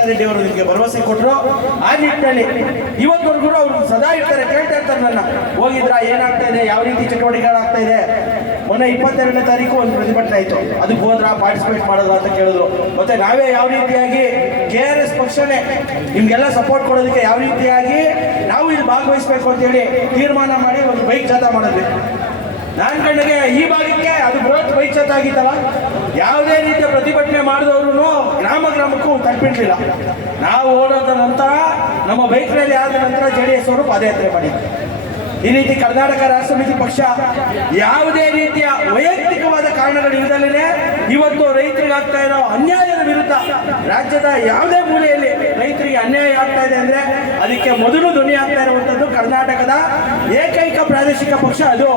ರವಿಕೃಷ್ಣಾರೆಡ್ಡಿ ಅವರು ನಿಮಗೆ ಭರವಸೆ ಕೊಟ್ಟರು. ಆ ನಿಟ್ಟಿನಲ್ಲಿ ಇವತ್ತವರೆಗೂ ಅವರು ಸದಾ ಇರ್ತಾರೆ, ಕೇಳ್ತಾ ಇರ್ತಾರೆ ನನ್ನ, ಹೋಗಿದ್ರ, ಏನಾಗ್ತಾ ಇದೆ, ಯಾವ ರೀತಿ ಚಟುವಟಿಕೆಗಳಾಗ್ತಾ ಇದೆ. ಮೊನ್ನೆ 22ನೇ ತಾರೀಕು ಒಂದು ಪ್ರತಿಭಟನೆ ಆಯಿತು, ಅದಕ್ಕೆ ಹೋದ್ರ, ಪಾರ್ಟಿಸಿಪೇಟ್ ಮಾಡೋದು ಅಂತ ಕೇಳಿದ್ರು. ಮತ್ತೆ ನಾವೇ ಯಾವ ರೀತಿಯಾಗಿ KRS ಪಕ್ಷನೇ ನಿಮ್ಗೆಲ್ಲ ಸಪೋರ್ಟ್ ಕೊಡೋದಕ್ಕೆ ಯಾವ ರೀತಿಯಾಗಿ ನಾವು ಇಲ್ಲಿ ಭಾಗವಹಿಸಬೇಕು ಅಂತೇಳಿ ತೀರ್ಮಾನ ಮಾಡಿ ಒಂದು ಬೈಕ್ ಜಾಥಾ ಮಾಡಿದ್ವಿ. ನನ್ನ ಕಣ್ಣಿಗೆ ಈ ಭಾಗಕ್ಕೆ ಅದು ಬೃಹತ್ ಬೈಕ್ ಜಾಥಾ ಆಗಿತ್ತಲ್ಲ, ಯಾವುದೇ ರೀತಿಯ ಪ್ರತಿಭಟನೆ ಮಾಡಿದವರು ಗ್ರಾಮಕ್ಕೂ ತಲುಪಿರ್ಲಿಲ್ಲ. ನಾವು ಓಡೋದ ನಂತರ ನಮ್ಮ ಬೈಕ್ ರ್ಯಾಲಿ ಆದ ನಂತರ JDS ಅವರು ಪಾದಯಾತ್ರೆ ಮಾಡಿದ್ರು. ಈ ರೀತಿ ಕರ್ನಾಟಕ ರಾಷ್ಟ್ರ ಸಮಿತಿ ಪಕ್ಷ ಯಾವುದೇ ರೀತಿಯ ವೈಯಕ್ತಿಕವಾದ ಕಾರಣಗಳಿಲ್ಲದಲೇ ಇವತ್ತು ರೈತರಿಗೆ ಆಗ್ತಾ ಇರೋ ಅನ್ಯಾಯದ ವಿರುದ್ಧ ರಾಜ್ಯದ ಯಾವುದೇ ಮೂಲೆಯಲ್ಲಿ ರೈತರಿಗೆ ಅನ್ಯಾಯ ಆಗ್ತಾ ಇದೆ ಅಂದ್ರೆ ಅದಕ್ಕೆ ಮೊದಲು ಧ್ವನಿ ಆಗ್ತಾ ಇರುವಂತದ್ದು ಕರ್ನಾಟಕದ ಏಕೈಕ ಪ್ರಾದೇಶಿಕ ಪಕ್ಷ, ಅದು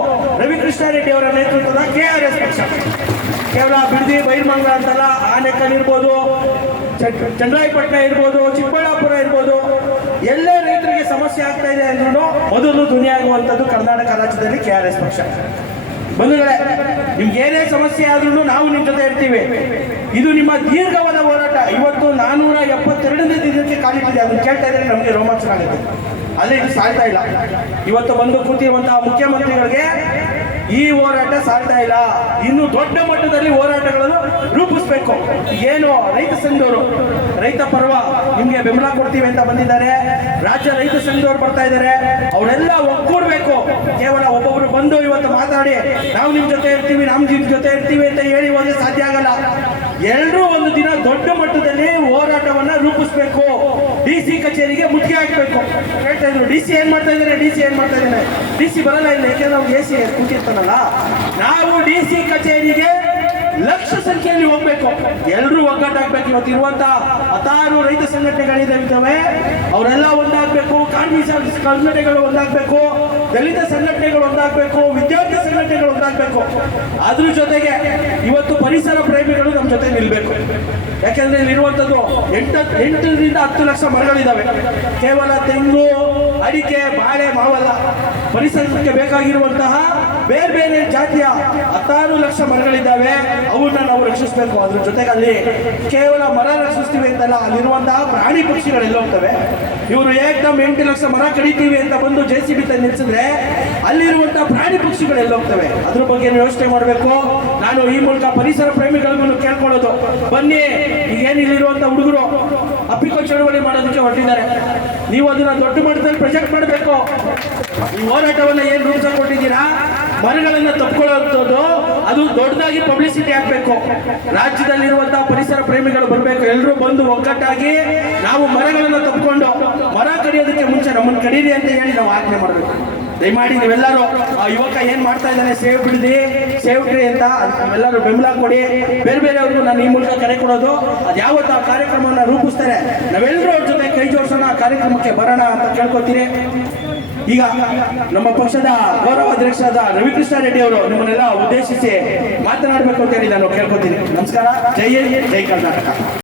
ರವಿಕೃಷ್ಣಾರೆಡ್ಡಿ ಅವರ ನೇತೃತ್ವದ KRS ಪಕ್ಷ. ಕೇವಲ ಬಿಡದಿ ಬೈಲಮಂಗಲ ಅಂತಲ್ಲ, ಆನೇಕಲ್ ಇರ್ಬೋದು, ಚನ್ನರಾಯಪಟ್ಟಣ ಇರ್ಬೋದು, ಚಿಕ್ಕಬಳ್ಳಾಪುರ ಇರ್ಬೋದು, ಎಲ್ಲೇ ರೈತರಿಗೆ ಸಮಸ್ಯೆ ಆಗ್ತಾ ಇದೆ ಅಂದ್ರೂ ಮೊದಲು ಧ್ವನಿಯಾಗುವಂಥದ್ದು ಕರ್ನಾಟಕ ರಾಜ್ಯದಲ್ಲಿ KRS ಪಕ್ಷ. ಬಂಧುಗಳೇ, ನಿಮ್ಗೆ ಏನೇ ಸಮಸ್ಯೆ ಆದ್ರೂ ನಾವು ನಿಮ್ಮ ಜೊತೆ ಇರ್ತೀವಿ. ಇದು ನಿಮ್ಮ ದೀರ್ಘವಾದ ಹೋರಾಟ. ಇವತ್ತು 472ನೇ ದಿನಕ್ಕೆ ಕಾಲಿಟ್ಟಿದೆ. ಅದನ್ನು ಕೇಳ್ತಾ ಇದ್ರೆ ನಮಗೆ ರೋಮಾಂಚನ ಆಗುತ್ತೆ. ಆದರೆ ಇದು ಸಾಯ್ತಾ ಇಲ್ಲ. ಇವತ್ತು ಬಂದು ಕೂತಿರುವಂತಹ ಮುಖ್ಯಮಂತ್ರಿಗಳಿಗೆ ಈ ಹೋರಾಟ ಸಾಲ್ತಾ ಇಲ್ಲ. ಇನ್ನು ದೊಡ್ಡ ಮಟ್ಟದಲ್ಲಿ ಹೋರಾಟಗಳನ್ನು ರೂಪಿಸಬೇಕು. ಏನು ರೈತ ಸಂಘದವರು ರೈತ ಪರ್ವ ನಿಮ್ಗೆ ಬೆಂಬಲ ಕೊಡ್ತೀವಿ ಅಂತ ಬಂದಿದ್ದಾರೆ, ರಾಜ್ಯ ರೈತ ಸಂಘದವರು ಬರ್ತಾ ಇದ್ದಾರೆ, ಅವರೆಲ್ಲ ಒಗ್ಗೂಡ್ಬೇಕು. ಕೇವಲ ಒಬ್ಬೊಬ್ರು ಬಂದು ಇವತ್ತು ಮಾತಾಡಿ ನಾವು ನಿಮ್ ಜೊತೆ ಇರ್ತೀವಿ, ನಿಮ್ ಜೊತೆ ಇರ್ತೀವಿ ಅಂತ ಹೇಳಿ ಹೋದ್ರೆ ಸಾಧ್ಯ ಆಗಲ್ಲ. ಎಲ್ಲರೂ ಒಂದು ದಿನ ದೊಡ್ಡ ಮಟ್ಟದಲ್ಲಿ ಹೋರಾಟವನ್ನ ರೂಪಿಸಬೇಕು. DC ಕಚೇರಿಗೆ ಮುತ್ತಿಗೆ ಹಾಕಬೇಕು. ಹೇಳ್ತಾ ಇದ್ರು DC ಏನ್ ಮಾಡ್ತಾ ಇದ್ದಾರೆ, DC ಬರಲ್ಲ ಇಲ್ಲ, ಯಾಕೆಂದ್ರೆ ಅವ್ರು AC ಕೂತಿರ್ತಾನಲ್ಲ. ನಾವು DC ಕಚೇರಿಗೆ ಲಕ್ಷ ಸಂಖ್ಯೆಯಲ್ಲಿ ಹೋಗ್ಬೇಕು, ಎಲ್ಲರೂ ಒಗ್ಗಟ್ಟಾಗಬೇಕು. ಇವತ್ತು ಇರುವಂತಹ 16 ರೈತ ಸಂಘಟನೆಗಳಿದ್ದಾವೆ, ಅವರೆಲ್ಲ ಒಂದಾಗಬೇಕು. ಕಾರ್ಮಿಕ ಸಂಘಟನೆಗಳು ಒಂದಾಗಬೇಕು, ದಲಿತ ಸಂಘಟನೆಗಳು ಒಂದಾಗಬೇಕು, ವಿದ್ಯಾರ್ಥಿ ಸಂಘಟನೆಗಳು ಒಂದಾಗಬೇಕು. ಅದ್ರ ಜೊತೆಗೆ ಇವತ್ತು ಪರಿಸರ ಪ್ರೇಮಿಗಳು ನಮ್ಮ ಜೊತೆ ನಿಲ್ಬೇಕು. ಯಾಕೆಂದ್ರೆ ಇಲ್ಲಿರುವಂಥದ್ದು 8ರಿಂದ 10 ಲಕ್ಷ ಮರಗಳಿದ್ದಾವೆ. ಕೇವಲ ತೆಂಗು, ಅಡಿಕೆ, ಬಾಳೆ, ಮಾವಲ್ಲ, ಪರಿಸರಕ್ಕೆ ಬೇಕಾಗಿರುವಂತಹ ಬೇರೆ ಬೇರೆ ಜಾತಿಯ 16 ಲಕ್ಷ ಮರಗಳಿದ್ದಾವೆ. ಅವನ್ನ ನಾವು ರಕ್ಷಿಸಬೇಕು. ಅದ್ರ ಜೊತೆಗೆ ಅಲ್ಲಿ ಕೇವಲ ಮರ ರಕ್ಷಿಸ್ತೀವಿ ಅಂತಲ್ಲ, ಅಲ್ಲಿರುವಂತಹ ಪ್ರಾಣಿ ಪಕ್ಷಿಗಳೆಲ್ಲ ಹೋಗ್ತವೆ. ಇವರು ಏಕದಮ್ 8 ಲಕ್ಷ ಮರ ಕಡಿತೀವಿ ಅಂತ ಬಂದು JCB ನಿಲ್ಸಿದ್ರೆ ಅಲ್ಲಿರುವಂತಹ ಪ್ರಾಣಿ ಪಕ್ಷಿಗಳೆಲ್ಲ ಹೋಗ್ತವೆ. ಅದ್ರ ಬಗ್ಗೆ ಯೋಚನೆ ಮಾಡಬೇಕು. ನಾನು ಈ ಮೂಲಕ ಪರಿಸರ ಪ್ರೇಮಿಗಳಿಗೂ ಕೇಳ್ಕೊಳ್ಳೋದು, ಬನ್ನಿ, ಈಗೇನು ಇಲ್ಲಿರುವಂತಹ ಹುಡುಗರು ಅಪ್ಪಿಕೋ ಚಳವಳಿ ಮಾಡೋದಕ್ಕೆ ಹೊರಟಿದ್ದಾರೆ, ನೀವು ಅದನ್ನ ದೊಡ್ಡ ಮಟ್ಟದಲ್ಲಿ ಪ್ರೊಜೆಕ್ಟ್ ಮಾಡಬೇಕು. ಈ ಹೋರಾಟವನ್ನ ಏನ್ ರೂಪ ಕೊಟ್ಟಿದ್ದೀರಾ, ಮರಗಳನ್ನ ತಪ್ಪಿಕೊಳ್ಳುವಂಥದ್ದು ಅದು ದೊಡ್ಡದಾಗಿ ಪಬ್ಲಿಸಿಟಿ ಆಗ್ಬೇಕು. ರಾಜ್ಯದಲ್ಲಿರುವಂತಹ ಪರಿಸರ ಪ್ರೇಮಿಗಳು ಬರಬೇಕು, ಎಲ್ಲರೂ ಬಂದು ಒಗ್ಗಟ್ಟಾಗಿ ನಾವು ಮರಗಳನ್ನ ತಪ್ಪಿಕೊಂಡು ಮರ ಕಡಿಯೋದಕ್ಕೆ ಮುಂಚೆ ನಮ್ಮನ್ನು ಕಡೀರಿ ಅಂತ ಹೇಳಿ ನಾವು ಆಜ್ಞೆ ಮಾಡಬೇಕು. ದಯಮಾಡಿ ನೀವೆಲ್ಲರೂ ಆ ಯುವಕ ಏನ್ ಮಾಡ್ತಾ ಇದ್ದಾನೆ, ಸೇವ್ ಬಿಡದಿ, ಸೇವ್ ಟ್ರೀ ಅಂತ ಎಲ್ಲರೂ ಬೆಂಬಲ ಕೊಡಿ. ಬೇರೆ ಬೇರೆಯವ್ರಿಗೂ ನಾನು ಈ ಮೂಲಕ ಕರೆ ಕೊಡೋದು, ಅದು ಯಾವತ್ತು ಆ ಕಾರ್ಯಕ್ರಮವನ್ನು ರೂಪಿಸ್ತಾರೆ ನಾವೆಲ್ಲರೂ ಅವ್ರ ಜೊತೆ ಕೈ ಜೋಡಿಸೋಣ, ಆ ಕಾರ್ಯಕ್ರಮಕ್ಕೆ ಬರೋಣ ಅಂತ ಕೇಳ್ಕೊತೀನಿ. ಈಗ ನಮ್ಮ ಪಕ್ಷದ ಗೌರವ ಅಧ್ಯಕ್ಷರಾದ ರವಿಕೃಷ್ಣಾರೆಡ್ಡಿ ಅವರು ನಿಮ್ಮನ್ನೆಲ್ಲ ಉದ್ದೇಶಿಸಿ ಮಾತನಾಡಬೇಕು ಅಂತ ಹೇಳಿ ನಾನು ಕೇಳ್ಕೊತೀನಿ. ನಮಸ್ಕಾರ. ಜೈ ಹಿಂದ್, ಜೈ ಕರ್ನಾಟಕ.